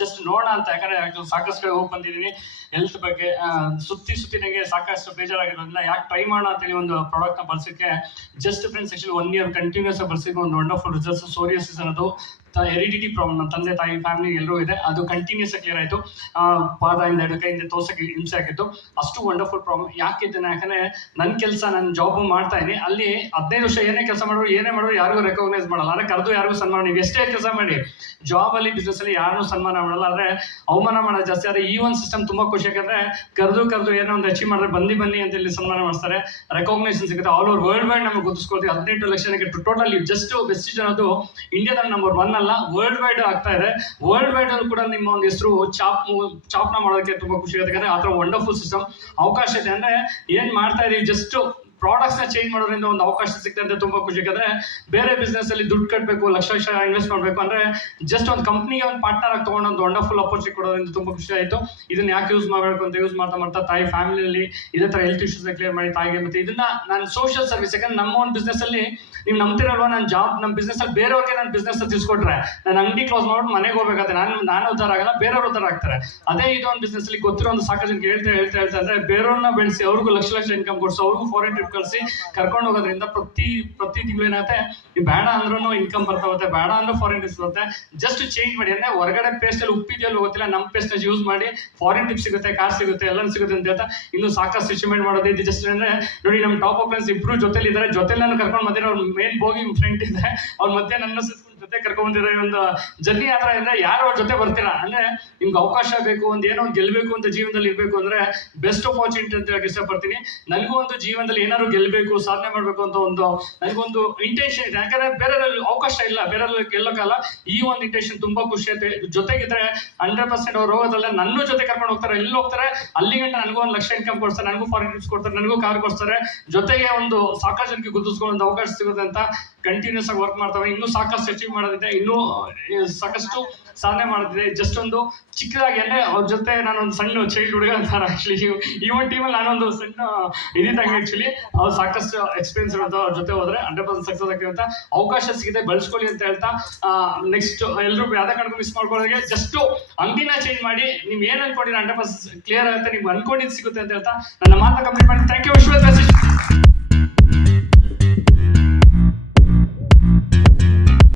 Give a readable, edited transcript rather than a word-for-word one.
Just ನೋಡೋಣ ಅಂತ. ಯಾಕಂದ್ರೆ ಸಾಕಷ್ಟು ಕಡೆ ಹೋಗಿ ಬಂದಿದ್ದೀನಿ, ಹೆಲ್ತ್ ಬಗ್ಗೆ ಸುತ್ತಿ ನನಗೆ ಸಾಕಷ್ಟು ಬೇಜಾರಾಗಿರೋದ್ರಿಂದ ಯಾಕೆ ಟ್ರೈ ಮಾಡೋಣ ಅಂತೇಳಿ ಒಂದು ಪ್ರಾಡಕ್ಟ್ ನ ಬಳಸಕ್ಕೆ just friends actually 1 year continues ಬಳಸಿದ್ದು ಒಂದು ವಂಡರ್ಫುಲ್ ರಿಸಲ್ಟ್ಸ್. ಸೋರಿಯಾಸಿಸ್ ಅನ್ನೋದು ಹೆರಿಡಿಟಿ ಪ್ರಾಬ್ಲಮ್, ನಮ್ಮ ತಂದೆ ತಾಯಿ ಫ್ಯಾಮಿಲಿ ಎಲ್ಲರೂ ಇದೆ, ಅದು ಕಂಟಿನ್ಯೂಸ್ ಕ್ಲಿಯರ್ ಆಯಿತು. ಪಾದದಿಂದ ಎಡಕೈಯಿಂದ ತೋರ್ಸಕ್ಕೆ ಹಿಂಸೆ ಆಗಿತ್ತು, ಅಷ್ಟು ವಂಡರ್ಫುಲ್ ಪ್ರಾಬ್ಲಮ್. ಯಾಕಿದ್ದೇನೆ ಯಾಕಂದ್ರೆ ನನ್ನ ಕೆಲಸ, ನನ್ನ ಜಾಬ್ ಮಾಡ್ತಾ ಇದ್ದೀನಿ, ಅಲ್ಲಿ 15 ವರ್ಷ ಏನೇ ಕೆಲಸ ಮಾಡೋರು ಯಾರಿಗೂ ರೆಕಗ್ನೈಸ್ ಮಾಡಲ್ಲ, ಅಂದ್ರೆ ಕರೆದು ಯಾರಿಗೂ ಸನ್ಮಾನ. ನೀವು ಎಷ್ಟೇ ಕೆಲಸ ಮಾಡಿ ಜಾಬ್ ಅಲ್ಲಿ ಬಿಸ್ನೆಸ್ ಅಲ್ಲಿ ಯಾರನ್ನೂ ಸನ್ಮಾನ ಮಾಡಲ್ಲ, ಆದ್ರೆ ಅವಮಾನ ಮಾಡೋದು ಜಾಸ್ತಿ. ಆದ್ರೆ ಈ ಒಂದು ಸಿಸ್ಟಮ್ ತುಂಬಾ ಖುಷಿ, ಯಾಕಂದ್ರೆ ಕರೆದು ಏನೋ ಒಂದು ಅಚೀವ್ ಮಾಡಿದ್ರೆ ಬನ್ನಿ ಅಂತ ಇಲ್ಲಿ ಸನ್ಮಾನ ಮಾಡ್ತಾರೆ, ರೆಕಗ್ನೈಸೇಷನ್ ಸಿಗುತ್ತೆ. ಆಲ್ ಓವರ್ ವರ್ಲ್ಡ್ ವೈಡ್ ನಮಗೆ ಗುರುತಿಸ್ಕೊಳ್ತೀವಿ. 18 ಲಕ್ಷಕ್ಕೆ ಟೋಟಲ್ ಜಸ್ಟ್ ವೆಸ್ಟೇಜ್ ಅನ್ನೋದು ಇಂಡಿಯಾದಲ್ಲಿ ನಂಬರ್ 1 ಅಲ್ಲ, ವರ್ಲ್ಡ್ ವೈಡ್ ಆಗ್ತಾ ಇದೆ. ವರ್ಲ್ಡ್ ವೈಡ್ ಅಲ್ಲಿ ಕೂಡ ನಿಮ್ಮ ಒಂದು ಹೆಸರು ಚಾಪ್ನ ಮಾಡೋದಕ್ಕೆ ತುಂಬಾ ಖುಷಿ ಆಗುತ್ತೆ. ಯಾಕಂದ್ರೆ ಆ ಥರ ವಂಡರ್ಫುಲ್ ಸಿಸ್ಟಮ್ ಅವಕಾಶ ಇದೆ. ಅಂದ್ರೆ ಏನ್ ಮಾಡ್ತಾ ಇದೀವಿ, ಜಸ್ಟ್ ಪ್ರಾಡಕ್ಟ್ಸ್ ನ ಚೇಂಜ್ ಮಾಡೋದ್ರಿಂದ ಒಂದು ಅವಕಾಶ ಸಿಗ್ತದೆ ಅಂತ ತುಂಬಾ ಖುಷಿ. ಯಾಕಂದ್ರೆ ಬೇರೆ ಬಿಸ್ನೆಸ್ ಅಲ್ಲಿ ದುಡ್ಡು ಕಟ್ಟಬೇಕು, ಲಕ್ಷ ಇನ್ವೆಸ್ಟ್ ಮಾಡಬೇಕು ಅಂದ್ರೆ ಜಸ್ಟ್ ಒಂದು ಕಂಪ್ನಿಗೆ ಒಂದು ಪಾರ್ಟ್ನರ್ ಆಗಿ ತಗೊಂಡು ಒಂದು ವಂಡರ್ಫುಲ್ ಅಪರ್ಚುನಿಟಿ ಕೊಡೋದ್ರಿಂದ ತುಂಬಾ ಖುಷಿ ಆಯಿತು. ಇದನ್ನ ಯಾಕೆ ಯೂಸ್ ಮಾಡಬೇಕು ಅಂತ ಯೂಸ್ ಮಾಡ್ತಾ ತಾಯಿ ಫ್ಯಾಮಿಲಿಯಲ್ಲಿ ಇದೇ ತರ ಹೆಲ್ತ್ ಇಶ್ಯೂಸ್ ಕ್ಲಿಯರ್ ಮಾಡಿ ತಾಯಿಗೆ. ಮತ್ತೆ ಇದನ್ನ ನಾನು ಸೋಷಿಯಲ್ ಸರ್ವಿಸ್, ಯಾಕಂದ್ರೆ ನಮ್ಮ ಒಂದು ಬಿಸ್ನೆಸ್ ಅಲ್ಲಿ ನೀವು ನಂಬ್ತಿರಲ್ವಾ, ನನ್ನ ಜಾಬ್ ನಮ್ಮ ಬಿಸ್ನೆಸ್ ಅಲ್ಲಿ ಬೇರೆಯವ್ರಿಗೆ ನನ್ನ ಬಿಸ್ನೆಸ್ ತಿಳಿಸ್ಕೊಟ್ರೆ ನಾನು ಅಂಗಡಿ ಕ್ಲೋಸ್ ಮಾಡ್ಬಿಟ್ಟು ಮನೆಗೆ ಹೋಗ್ಬೇಕಾದ್ರೆ ನಾನು ಉದ್ಧಾರ ಆಗಲ್ಲ, ಬೇರೆಯವ್ರು ಉದ್ಧಾರ ಆಗ್ತಾರೆ. ಅದೇ ಇದು ಒಂದು ಬಿಸ್ನೆಸ್ ಅಲ್ಲಿ ಗೊತ್ತಿರೋ ಒಂದು ಸಾಕಷ್ಟು ಜನಕ್ಕೆ ಹೇಳ್ತಾ ಅಂದ್ರೆ ಬೇರೆಯವ್ರನ್ನ ಬೆಳೆಸಿ ಅವ್ರಿಗೂ ಲಕ್ಷ ಇನ್ಕಮ್ ಕೊಡಿಸಿ ಅವ್ರಿಗೂ ಫಾರಿನ್ ಟ್ರಿಪ್ ಕಳಿಸಿ ಕರ್ಕೊಂಡು ಹೋಗೋದ್ರಿಂದ ಪ್ರತಿ ತಿಂಗಳು ಏನಾಗುತ್ತೆ, ನೀವು ಬೇಡ ಅಂದ್ರೂ ಇನ್ಕಮ್ ಬರ್ತಾ ಹೋಗುತ್ತೆ, ಬೇಡ ಅಂದ್ರೆ ಫಾರಿನ್ ಟ್ರಿಪ್ಸ್ ಬರುತ್ತೆ. ಜಸ್ಟ್ ಚೇಂಜ್ ಮಾಡಿ. ಅಂದ್ರೆ ಹೊರಗಡೆ ಪೇಸ್ಟ್ ಅಲ್ಲಿ ಉಪ್ಪಿದೆಯಲ್ಲ ಗೊತ್ತಿಲ್ಲ, ನಮ್ಮ ಪೇಸ್ಟ್ ಯೂಸ್ ಮಾಡಿ ಫಾರಿನ್ ಟ್ರಿಪ್ ಸಿಗುತ್ತೆ, ಕಾರ್ ಸಿಗುತ್ತೆ, ಎಲ್ಲ ಸಿಗುತ್ತೆ ಅಂತ ಹೇಳ್ತಾ ಇನ್ನು ಸಾಕಷ್ಟು ಅಚೀವ್ಮೆಂಟ್ ಮಾಡೋದು. ಇದು ಜಸ್ಟ್ ಅಂದ್ರೆ ನೋಡಿ, ನಮ್ಮ ಟಾಪ್ ಆಫ್ ಲೈನ್ಸ್ ಇಬ್ರು ಜೊತೆಲಿ ಇದ್ದಾರೆ, ಜೊತೆಲಿ ನಾನು ಕರ್ಕೊಂಡು ಬಂದಿರೋ ಅವ್ರ ಮೇನ್ ಬೋಗಿ ಫ್ರೆಂಡ್ ಇದೆ, ಅವ್ರ ಮಧ್ಯೆ ನನ್ನ ಜೊತೆ ಕರ್ಕೊಂಡ್ ಬಂದಿರೋ ಒಂದು ಜರ್ನಿ ಆತರ ಇದ್ರೆ ಯಾರು ಅವ್ರ ಜೊತೆ ಬರ್ತೀರಾ. ಅಂದ್ರೆ ನಿಮ್ಗೆ ಅವಕಾಶ ಬೇಕು, ಏನೋ ಒಂದು ಗೆಲ್ಬೇಕು ಅಂತ ಜೀವನದಲ್ಲಿ ಇರ್ಬೇಕು ಅಂದ್ರೆ ಬೆಸ್ಟ್ ಅಪರ್ಚುನಿಟಿ ಅಂತ ಹೇಳಕ್ ಇಷ್ಟಪಡ್ತೀನಿ. ನನಗೂ ಒಂದು ಜೀವನದಲ್ಲಿ ಏನಾದ್ರು ಗೆಲ್ಬೇಕು, ಸಾಧನೆ ಮಾಡ್ಬೇಕು ಅಂತ ಒಂದು ನನಗೊಂದು ಇಂಟೆನ್ಷನ್ ಇದೆ. ಯಾಕಂದ್ರೆ ಬೇರೆಯವ್ರಲ್ಲಿ ಅವಕಾಶ ಇಲ್ಲ, ಬೇರೆಯವ್ರಲ್ಲಿ ಗೆಲ್ಲೋಕ್ಕಲ್ಲ. ಈ ಒಂದು ಇಂಟೆನ್ಷನ್ ತುಂಬಾ ಖುಷಿ ಆಯ್ತು. ಜೊತೆಗಿದ್ರೆ 100% ಅವ್ರು ಹೋಗೋದಲ್ಲ, ನನ್ನ ಜೊತೆ ಕರ್ಕೊಂಡು ಹೋಗ್ತಾರೆ. ಎಲ್ಲಿ ಹೋಗ್ತಾರೆ ಅಲ್ಲಿ ಗಂಟೆ ನನಗೂ 1 ಲಕ್ಷ ಇನ್ಕಮ್ ಕೊಡ್ತಾರೆ, ನನಗೂ ಫಾರಿನ್ ಟ್ರಿಪ್ಸ್ ಕೊಡ್ತಾರೆ, ನನಗೂ ಕಾರ್ ಕೊಡ್ತಾರೆ. ಜೊತೆಗೆ ಒಂದು ಸಾಕಷ್ಟು ಜನಕ್ಕೆ ಗುರುತಿಸ್ಕೊಳ್ಳೋ ಒಂದು ಅವಕಾಶ ಸಿಗುತ್ತೆ ಅಂತ ಕಂಟಿನ್ಯೂಸ್ ಆಗಿ ವರ್ಕ್ ಮಾಡ್ತಾವೆ. ಇನ್ನೂ ಸಾಕಷ್ಟು ಅಚೀವ್ ಮಾಡೋದಿದೆ, ಇನ್ನೂ ಸಾಕಷ್ಟು ಸಾಧನೆ ಮಾಡೋದಿದೆ. ಜಸ್ಟ್ ಒಂದು ಚಿಕ್ಕದಾಗಿ ಅಂದ್ರೆ ಅವ್ರ ಜೊತೆ ನಾನೊಂದು ಸಣ್ಣ ಚೈಲ್ಡ್ ಹುಡುಗ ಅಂತಾರೆ ಆಕ್ಚುಲಿ. ಈ ಒಂದು ಟೀಮಲ್ಲಿ ನಾನೊಂದು ಸಣ್ಣ ಇದಿದ್ದಂಗೆ ಆಕ್ಚುಲಿ. ಅವ್ರು ಸಾಕಷ್ಟು ಎಕ್ಸ್ಪೀರಿಯನ್ಸ್ ಇರುತ್ತೆ, ಅವ್ರ ಜೊತೆ ಹೋದ್ರೆ 100% ಸಕ್ಸಸ್ ಆಗ್ತೀವಿ ಅಂತ. ಅವಕಾಶ ಸಿಗಿದೆ, ಬಳಸ್ಕೊಳ್ಳಿ ಅಂತ ಹೇಳ್ತಾ ನೆಕ್ಸ್ಟ್ ಎಲ್ಲರೂ ಯಾವ್ದೇ ಕಡೆಗೂ ಮಿಸ್ ಮಾಡ್ಕೊಳ್ಳೋಕೆ ಜಸ್ಟ್ ಅಂಗಡಿನ ಚೇಂಜ್ ಮಾಡಿ ನೀವು ಏನ್ ಅನ್ಕೊಂಡಿರ 100% ಕ್ಲಿಯರ್ ಆಗುತ್ತೆ, ನೀವು ಅನ್ಕೊಂಡಿದ್ದು ಸಿಗುತ್ತೆ ಅಂತ ಹೇಳ್ತಾ ನನ್ನ ಮಾತನ್ನ ಕಂಪ್ಲೀಟ್ ಮಾಡಿ. Thank you.